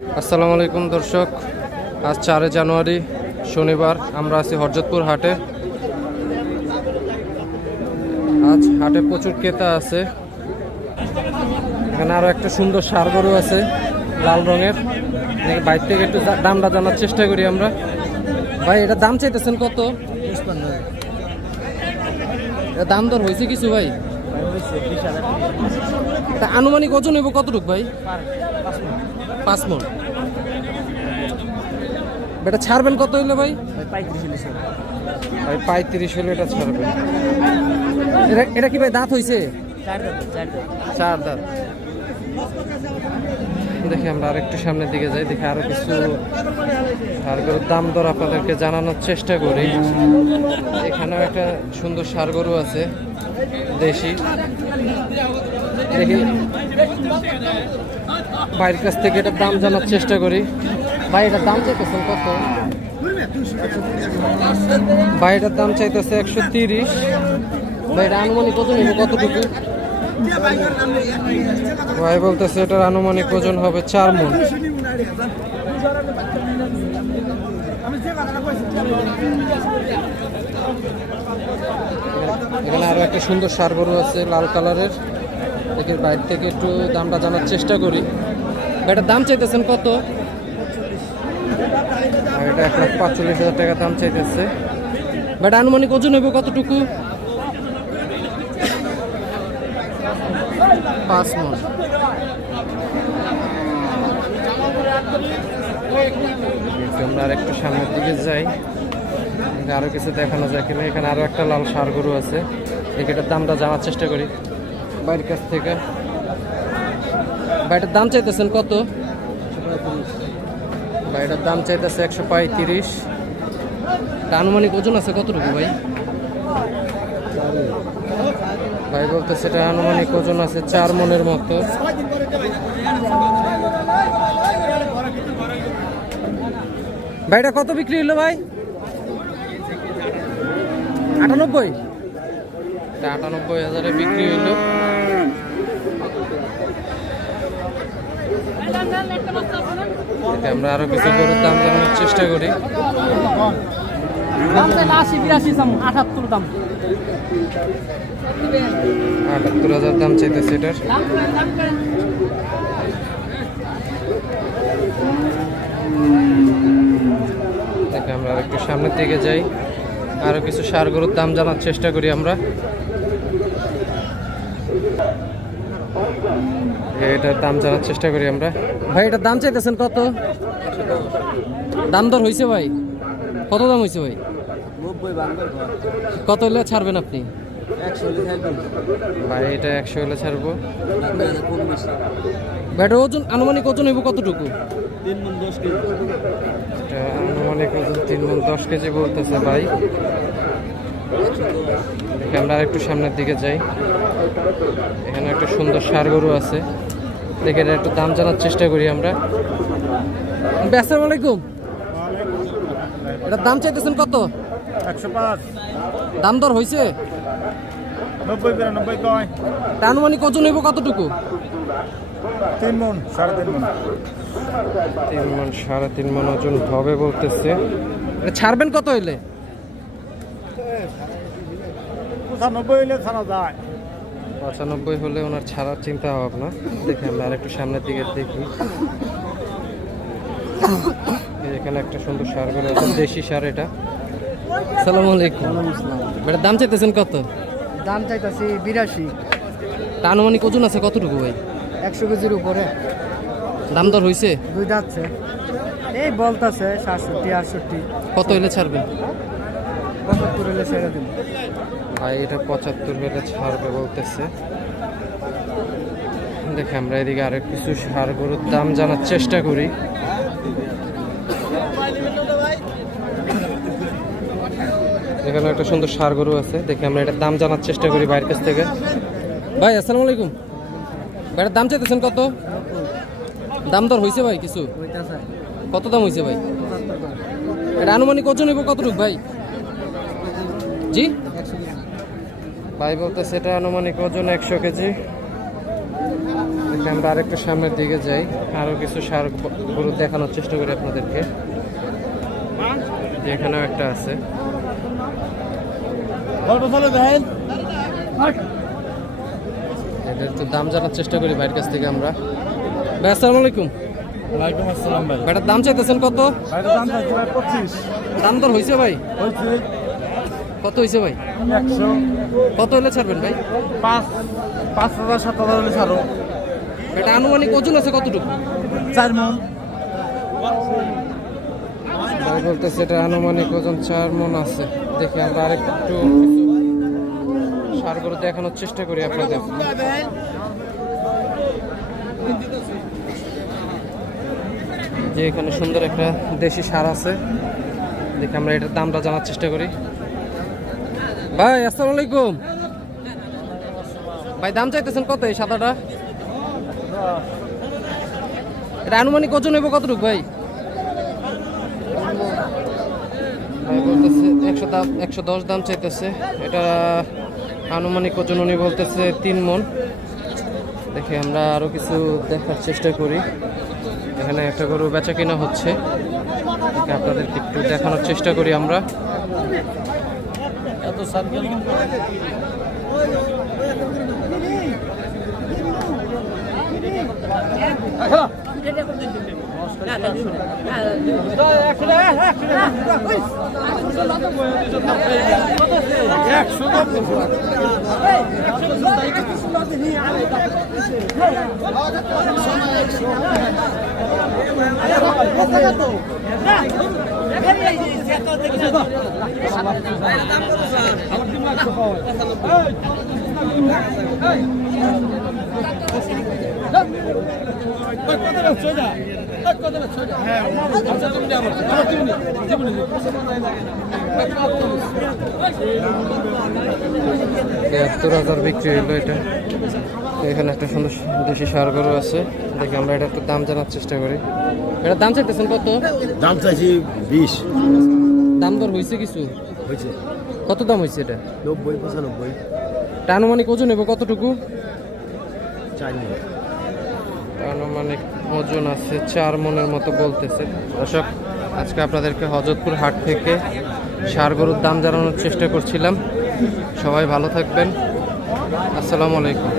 আসসালামু আলাইকুম দর্শক আজ চারে জানুয়ারি শনিবার আমরা আছি হরজতপুর হাটে। আজ হাটে প্রচুর ক্রেতা আছে। এখানে আরও একটা সুন্দর সার গরু আছে লাল রঙের। বাইর থেকে একটু দামটা জানার চেষ্টা করি আমরা। ভাই এটা দাম চাইতেছেন কত? দাম দর হয়েছে কিছু ভাই? আনুমানিক ওজন হইব কতটুক ভাই? পাঁচ মন। এটা ছাড়বেন কত হইলে ভাই? ভাই পঁয়ত্রিশ হলে এটা ছাড়বেন। এটা এটা কি ভাই দাঁত হইছে? চার দাঁত দেখি আমরা আরেকটু সামনের দিকে যাই দেখি আরও কিছু গরুর দাম দর আপনাদেরকে জানানোর চেষ্টা করি। এখানেও একটা সুন্দর সার গরু আছে দেশি। দেখি ভাইয়ের কাছ থেকে এটার দাম জানার চেষ্টা করি। ভাই, এটার দাম চাইতেছেন কত? ভাই, এটার দাম চাইতেছে একশো তিরিশ। ভাই, এটা আনুমানিক ওজন হবে কতটুকু? ভাই, বলতেছে এটার আনুমানিক ওজন হবে চার মন। এখানে আরও একটা সুন্দর সার গরু আছে, লাল কালারের। দেখি বাইরে থেকে একটু দামটা জানার চেষ্টা করি। এটার দাম চাইতেছেন কত? আর এটা এক লাখ পাঁচচল্লিশ হাজার টাকা দাম চাইতেছে। বাট আনুমানিক ওজন হবে কতটুকু? পাঁচ মন। আমরা আর একটু সামনের দিকে যাই। আরও কিছু দেখানো যায় কিনা। এখানে আরও একটা লাল সার গরু আছে। এটার দামটা জানার চেষ্টা করি। বাড়ির কাছ থেকে। বাড়িটার দাম চাইতেছেন কত? ভাই এটার দাম চাইতেছে একশো পঁয়ত্রিশ। আনুমানিক ওজন আছে কতটুকু ভাই? ভাই বলতেছে সেটা আনুমানিক ওজন আছে চার মনের মতো। ভাই এটা কত বিক্রি হলো ভাই? আটানব্বই? আটানব্বই হাজারে বিক্রি হইল। আমরা আরও কিছু গরুর দাম জানানোর চেষ্টা করি। দাম এটার। দেখে আমরা একটু সামনের দিকে যাই। আরও কিছু সার গরুর দাম জানার চেষ্টা করি আমরা। এটার দাম জানার চেষ্টা করি আমরা। ভাই এটার দাম চাইতেছেন কত? দাম দর হয়েছে ভাই? কত দাম হয়েছে ভাই? কত হলে ছাড়বেন আপনি? ভাই এটা একশো হলে ছাড়বো। কম বেশি ভাই এটার ওজন আনুমানিক ওজন হইব কতটুকু? মন আনুমানিক ওজন তিন মন দশ কেজি বলতেছে ভাই। আমরা একটু সামনের দিকে যাই। এখানে একটা সুন্দর সার গরু আছে। দেখে একটু দাম জানার চেষ্টা করি আমরা। আসসালামু আলাইকুম। এটার দাম চাইতেছেন কত? একশো পাঁচ। দাম দর হয়েছে নব্বই বিরানব্বই কয়? এটা আনুমানিক ওজন হইব কতটুকু? তিন মন সাড়ে তিন মন। তিন মন সাড়ে তিন মন ওজন হবে বলতেছে। এটা ছাড়বেন কত হইলে? পঁচানব্বই হইলে ছাড়া যায়। পঁচানব্বই হলে ওনার ছাড়ার চিন্তা ভাবনা। দেখি আমরা আরেকটু সামনের দিকে দেখি। এখানে একটা সুন্দর সার করে আছে দেশি সার এটা। সালাম আলাইকুম। এটার দাম চাইতেছেন কত? দাম চাইতেছি বিরাশি। তা আনুমানিক ওজন আছে কতটুকু ভাই? একশো কেজির উপরে। দাম দর হয়েছে দুই যাচ্ছে এই বলতাছে সাতষট্টি আটষট্টি। কত হইলে ছাড়বেন? পঁচাত্তর হলে ছেড়ে দেবো। ভাই এটা পঁচাত্তর হলে ছাড়বে বলতেছে। দেখে আমরা এদিকে আরও কিছু সার গরুর দাম জানার চেষ্টা করি। এখানে একটা সুন্দর সার গরু আছে। দেখে আমরা এটার দাম জানার চেষ্টা করি বাইরের কাছ থেকে। ভাই আসসালামু আলাইকুম। এটার দাম চাইতেছেন কত? দাম দর হয়েছে ভাই কিছু? কত দাম হয়েছে ভাই? এটা আনুমানিক ওজন হইব কতটুকু ভাই? জি? ভাই বলতে সেটা আনুমানিক ওজন একশো কেজি। আমরা আরেকটু সামনের দিকে যাই। আরও কিছু সার গরু দেখানোর চেষ্টা করি আপনাদেরকে। এখানেও একটা আছে। এটার একটু দাম জানার চেষ্টা করি ভাইয়ের কাছ থেকে আমরা। ভাই আসসালামু আলাইকুম। ওয়ালাইকুম আসসালাম ভাই। ভাইটার দাম চাইতেছেন কত? দাম দর হয়েছে ভাই? হয়েছে কত হয়েছে ভাই? একশো। কত হলে ছাড়বেন ভাই? পাঁচ পাঁচ হাজার সাত হাজার হলে ছাড়ো। এটা আনুমানিক ওজন আছে কতটুকু? চার মন। বলতেছে এটা আনুমানিক ওজন চার মন আছে। দেখি আমরা আরেকটু কিছু সারগুলো দেখানোর চেষ্টা করি আপনাদের। যে এখানে সুন্দর একটা দেশি সার আছে। দেখি আমরা এটার দামটা জানার চেষ্টা করি। ভাই, আসসালামু আলাইকুম। ভাই, দাম চাইতেছেন কত এই সাদাটা? এটা আনুমানিক ওজন হইব কতটুকু ভাই? বলতেছে একশো দাম একশো দশ দাম চাইতেছে। এটা আনুমানিক ওজন উনি বলতেছে তিন মন। দেখি, আমরা আরও কিছু দেখার চেষ্টা করি। এখানে একটা গরু বেচা কিনা হচ্ছে। আপনাদেরকে একটু দেখানোর চেষ্টা করি আমরা। এত সার কেন তিয়াত্তর হাজার বিক্রি হলো এটা। এখানে একটা সুন্দর দেশি সার গরু আছে। দেখি আমরা এটা একটু দাম জানার চেষ্টা করি। এটার দাম চাইতেছেন কত? দাম চাইছি বিশ। দাম দর হয়েছে কিছু? হয়েছে কত দাম হয়েছে এটা? নব্বই পঁচানব্বই। এটা আনুমানিক ওজন নেব কতটুকু? আনুমানিক ওজন আছে চার মনের মতো বলতেছে। দর্শক আজকে আপনাদেরকে হজরতপুর হাট থেকে সার গরুর দাম জানানোর চেষ্টা করছিলাম। সবাই ভালো থাকবেন। আসসালামু আলাইকুম।